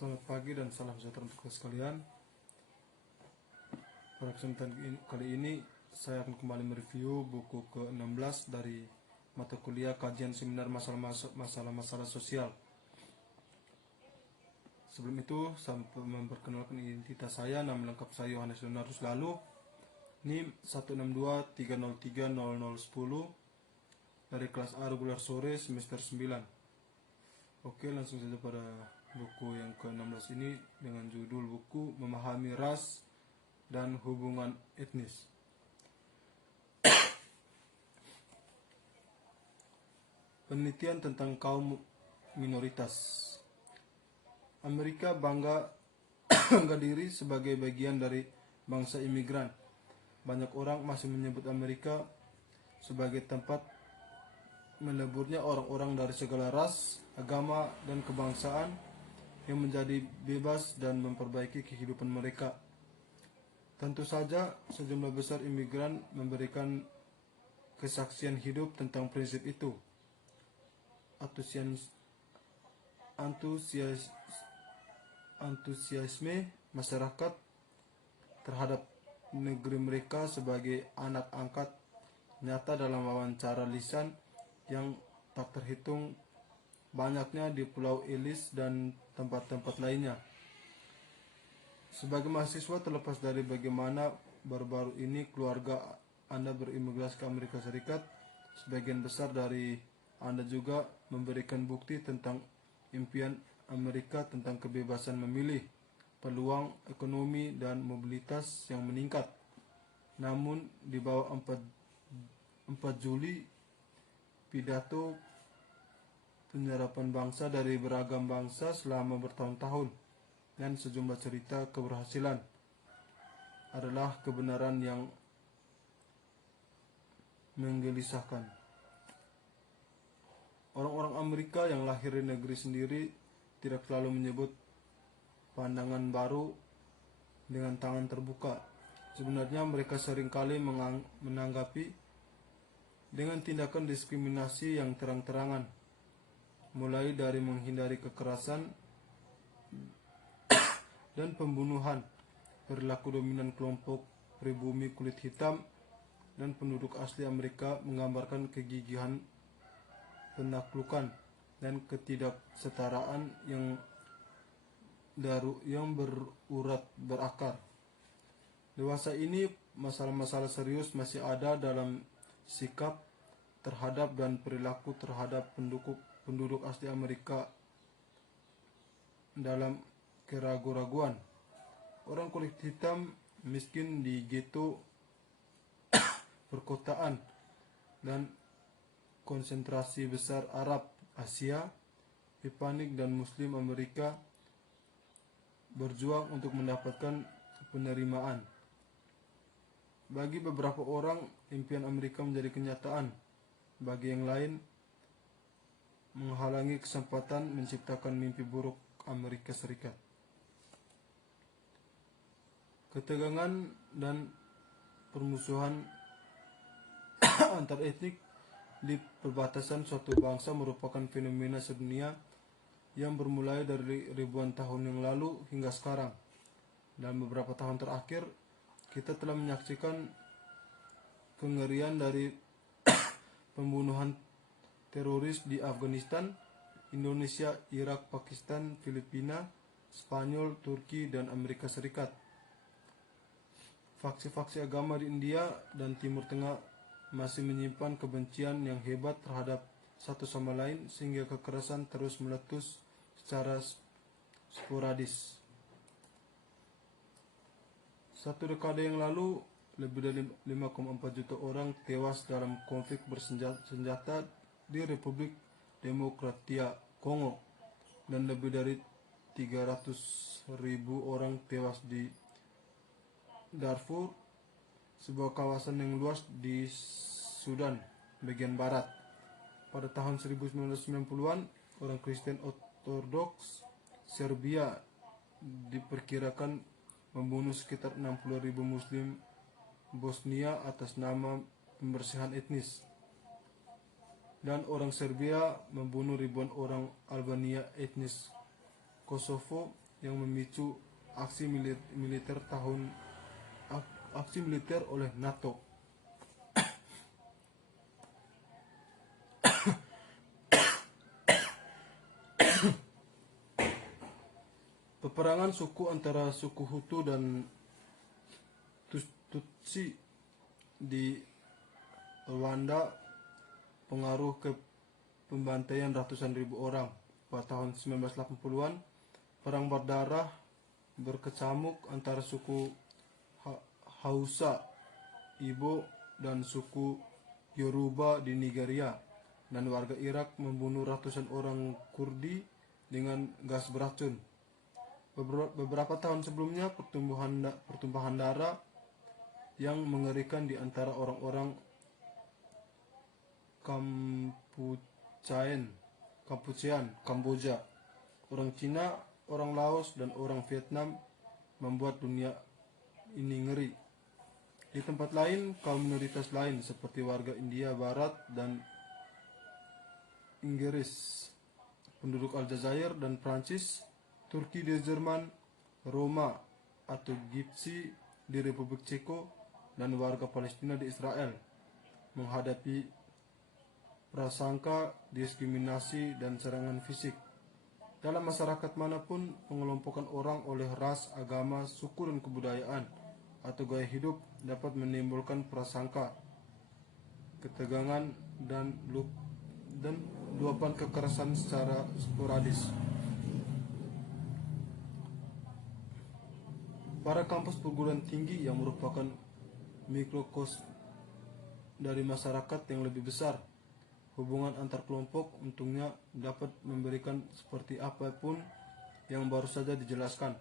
Selamat pagi dan salam sejahtera untuk kita sekalian. Pada kesempatan kali ini saya akan kembali mereview buku ke-16 dari mata kuliah kajian seminar masalah-masalah sosial. Sebelum itu, saya memperkenalkan identitas saya. Nama lengkap saya Yohanes Leonardus Lalu, NIM 16230300010 dari kelas A regular sore semester 9. Oke, langsung saja pada buku yang ke-16 ini dengan judul buku Memahami Ras dan Hubungan Etnis. Penelitian tentang kaum minoritas. Amerika bangga diri sebagai bagian dari bangsa imigran. Banyak orang masih menyebut Amerika sebagai tempat meleburnya orang-orang dari segala ras, agama, dan kebangsaan yang menjadi bebas dan memperbaiki kehidupan mereka. Tentu saja, sejumlah besar imigran memberikan kesaksian hidup tentang prinsip itu. Antusiasme masyarakat terhadap negeri mereka sebagai anak angkat nyata dalam wawancara lisan yang tak terhitung banyaknya di Pulau Ellis dan tempat-tempat lainnya. Sebagai mahasiswa, terlepas dari bagaimana baru-baru ini keluarga Anda berimigrasi ke Amerika Serikat, sebagian besar dari Anda juga memberikan bukti tentang impian Amerika tentang kebebasan memilih, peluang ekonomi dan mobilitas yang meningkat. Namun di bawah 4 Juli, pidato penyerapan bangsa dari beragam bangsa selama bertahun-tahun dan sejumlah cerita keberhasilan adalah kebenaran yang menggelisahkan. Orang-orang Amerika yang lahir di negeri sendiri tidak selalu menyebut pandangan baru dengan tangan terbuka. Sebenarnya mereka seringkali menanggapi dengan tindakan diskriminasi yang terang-terangan, mulai dari menghindari kekerasan dan pembunuhan, perilaku dominan kelompok pribumi kulit hitam dan penduduk asli Amerika menggambarkan kegigihan penaklukan dan ketidaksetaraan yang berurat berakar. Dewasa ini, masalah-masalah serius masih ada dalam sikap terhadap dan perilaku terhadap penduduk asli Amerika dalam keraguan-raguan. Orang kulit hitam miskin di ghetto perkotaan dan konsentrasi besar Arab, Asia, Hispanik, dan Muslim Amerika berjuang untuk mendapatkan penerimaan. Bagi beberapa orang, impian Amerika menjadi kenyataan. Bagi yang lain, menghalangi kesempatan menciptakan mimpi buruk Amerika Serikat. Ketegangan dan permusuhan antar etnik di perbatasan suatu bangsa merupakan fenomena sedunia yang bermulai dari ribuan tahun yang lalu hingga sekarang. Dalam beberapa tahun terakhir, kita telah menyaksikan kengerian dari pembunuhan teroris di Afghanistan, Indonesia, Irak, Pakistan, Filipina, Spanyol, Turki, dan Amerika Serikat. Faksi-faksi agama di India dan Timur Tengah masih menyimpan kebencian yang hebat terhadap satu sama lain sehingga kekerasan terus meletus secara sporadis. Satu dekade yang lalu, lebih dari 5,4 juta orang tewas dalam konflik bersenjata di Republik Demokratia Kongo dan lebih dari 300.000 orang tewas di Darfur, sebuah kawasan yang luas di Sudan bagian barat. Pada tahun 1990-an, orang Kristen Ortodoks Serbia diperkirakan membunuh sekitar 60.000 Muslim Bosnia atas nama pembersihan etnis. Dan orang Serbia membunuh ribuan orang Albania etnis Kosovo yang memicu aksi militer oleh NATO. Peperangan suku antara suku Hutu dan Tutsi di Rwanda pengaruh ke pembantaian ratusan ribu orang. Pada tahun 1980-an, perang berdarah berkecamuk antara suku Hausa, Ibo, dan suku Yoruba di Nigeria, dan warga Irak membunuh ratusan orang Kurdi dengan gas beracun. Beberapa tahun sebelumnya, pertumpahan darah yang mengerikan di antara orang-orang Kamboja, orang Cina, orang Laos, dan orang Vietnam membuat dunia ini ngeri. Di tempat lain, kaum minoritas lain seperti warga India Barat dan Inggris, penduduk Aljazair dan Prancis, Turki di Jerman, Roma atau Gypsy di Republik Ceko, dan warga Palestina di Israel menghadapi prasangka, diskriminasi, dan serangan fisik. Dalam masyarakat manapun, pengelompokan orang oleh ras, agama, suku, dan kebudayaan atau gaya hidup dapat menimbulkan prasangka, ketegangan, dan luapan kekerasan secara sporadis. Para kampus perguruan tinggi yang merupakan mikrokosmos dari masyarakat yang lebih besar, hubungan antar kelompok untungnya dapat memberikan seperti apapun yang baru saja dijelaskan,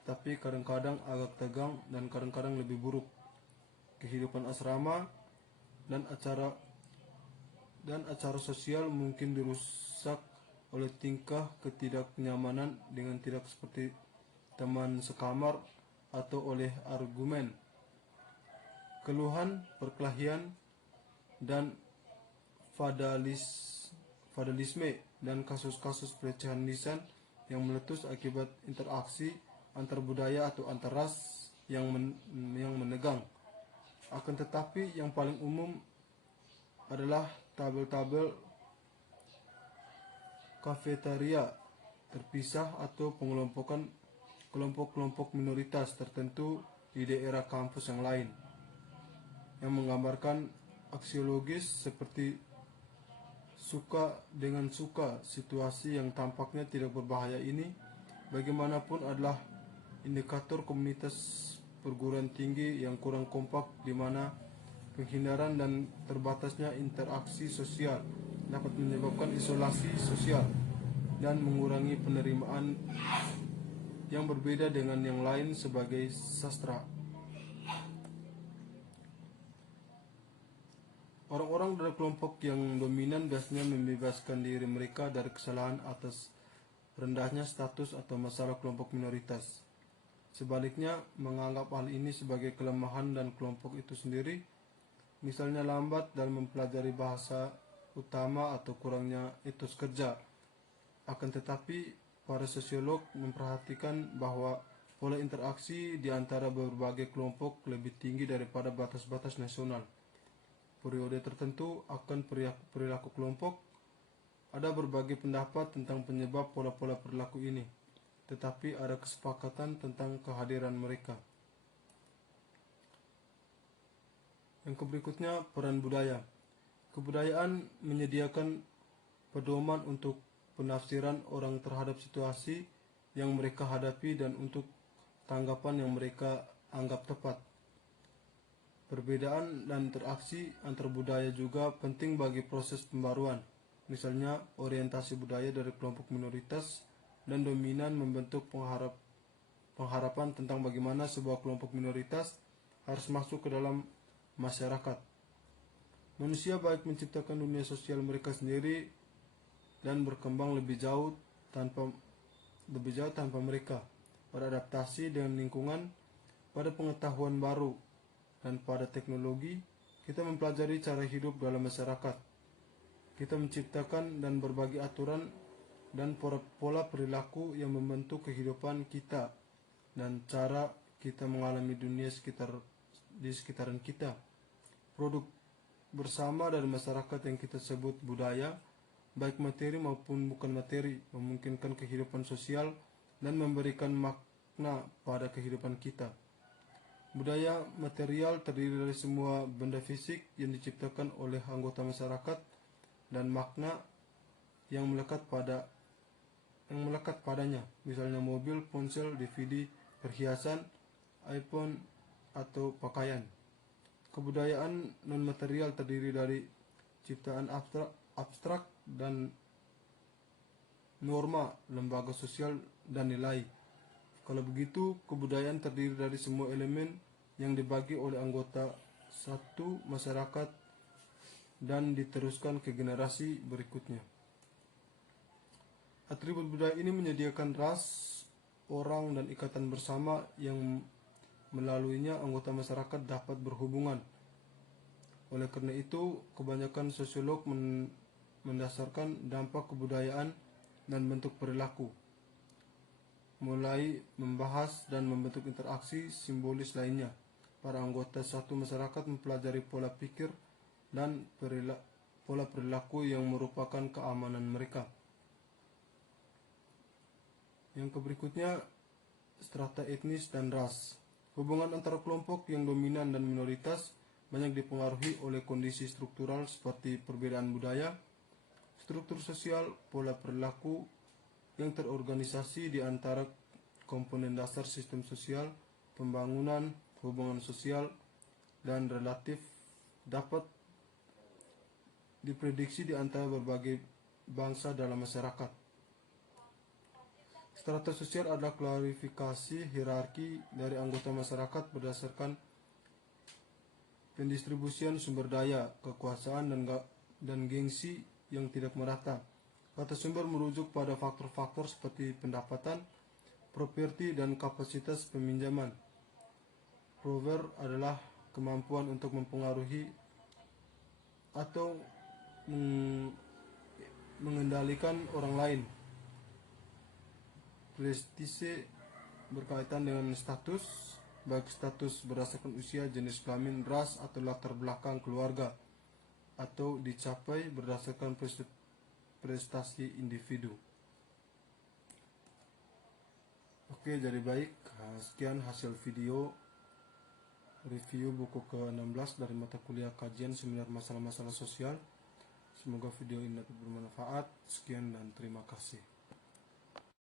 tetapi kadang-kadang agak tegang dan kadang-kadang lebih buruk. Kehidupan asrama dan acara sosial mungkin dirusak oleh tingkah ketidaknyamanan dengan tidak seperti teman sekamar, atau oleh argumen, keluhan, perkelahian, dan vandalisme, dan kasus-kasus pelecehan lisan yang meletus akibat interaksi antar budaya atau antar ras yang menegang. Akan tetapi yang paling umum adalah tabel-tabel kafetaria terpisah atau pengelompokan kelompok-kelompok minoritas tertentu di daerah kampus yang lain, yang menggambarkan aksiologis seperti suka dengan suka. Situasi yang tampaknya tidak berbahaya ini bagaimanapun adalah indikator komunitas perguruan tinggi yang kurang kompak, di mana penghindaran dan terbatasnya interaksi sosial dapat menyebabkan isolasi sosial dan mengurangi penerimaan yang berbeda dengan yang lain sebagai sastra. Orang-orang dari kelompok yang dominan biasanya membebaskan diri mereka dari kesalahan atas rendahnya status atau masalah kelompok minoritas. Sebaliknya, menganggap hal ini sebagai kelemahan dan kelompok itu sendiri, misalnya lambat dalam mempelajari bahasa utama atau kurangnya etos kerja. Akan tetapi, para sosiolog memperhatikan bahwa pola interaksi di antara berbagai kelompok lebih tinggi daripada batas-batas nasional. Periode tertentu akan perilaku kelompok. Ada berbagai pendapat tentang penyebab pola-pola perilaku ini, tetapi ada kesepakatan tentang kehadiran mereka. Yang berikutnya, peran budaya. Kebudayaan menyediakan pedoman untuk penafsiran orang terhadap situasi yang mereka hadapi dan untuk tanggapan yang mereka anggap tepat. Perbedaan dan interaksi antar budaya juga penting bagi proses pembaruan. Misalnya, orientasi budaya dari kelompok minoritas dan dominan membentuk pengharapan tentang bagaimana sebuah kelompok minoritas harus masuk ke dalam masyarakat. Manusia baik menciptakan dunia sosial mereka sendiri dan berkembang lebih jauh tanpa mereka, beradaptasi dengan lingkungan, pada pengetahuan baru, dan pada teknologi. Kita mempelajari cara hidup dalam masyarakat. Kita menciptakan dan berbagi aturan dan pola perilaku yang membentuk kehidupan kita dan cara kita mengalami dunia di sekitaran kita. Produk bersama dari masyarakat yang kita sebut budaya, baik materi maupun bukan materi, memungkinkan kehidupan sosial dan memberikan makna pada kehidupan kita. Budaya material terdiri dari semua benda fisik yang diciptakan oleh anggota masyarakat dan makna yang melekat padanya, misalnya mobil, ponsel, DVD, perhiasan, iPhone, atau pakaian. Kebudayaan non-material terdiri dari ciptaan abstrak dan norma, lembaga sosial, dan nilai. Kalau begitu, kebudayaan terdiri dari semua elemen yang dibagi oleh anggota satu masyarakat dan diteruskan ke generasi berikutnya. Atribut budaya ini menyediakan ras, orang, dan ikatan bersama yang melaluinya anggota masyarakat dapat berhubungan. Oleh karena itu, kebanyakan sosiolog mendasarkan dampak kebudayaan dan bentuk perilaku, mulai membahas dan membentuk interaksi simbolis lainnya. Para anggota satu masyarakat mempelajari pola pikir dan pola perilaku yang merupakan keamanan mereka. Yang berikutnya, strata etnis dan ras. Hubungan antara kelompok yang dominan dan minoritas banyak dipengaruhi oleh kondisi struktural seperti perbedaan budaya, struktur sosial, pola perilaku yang terorganisasi di antara komponen dasar sistem sosial, pembangunan, hubungan sosial, dan relatif dapat diprediksi di antara berbagai bangsa dalam masyarakat. Strata sosial adalah klarifikasi hierarki dari anggota masyarakat berdasarkan pendistribusian sumber daya, kekuasaan, dan gengsi yang tidak merata. Kata sumber merujuk pada faktor-faktor seperti pendapatan, properti, dan kapasitas peminjaman. Power adalah kemampuan untuk mempengaruhi atau mengendalikan orang lain. Prestige berkaitan dengan status, baik status berdasarkan usia, jenis kelamin, ras, atau latar belakang keluarga, atau dicapai berdasarkan prestasi individu. Oke, jadi baik, sekian hasil video review buku ke-16 dari mata kuliah kajian seminar masalah-masalah sosial. Semoga video ini dapat bermanfaat. Sekian dan terima kasih.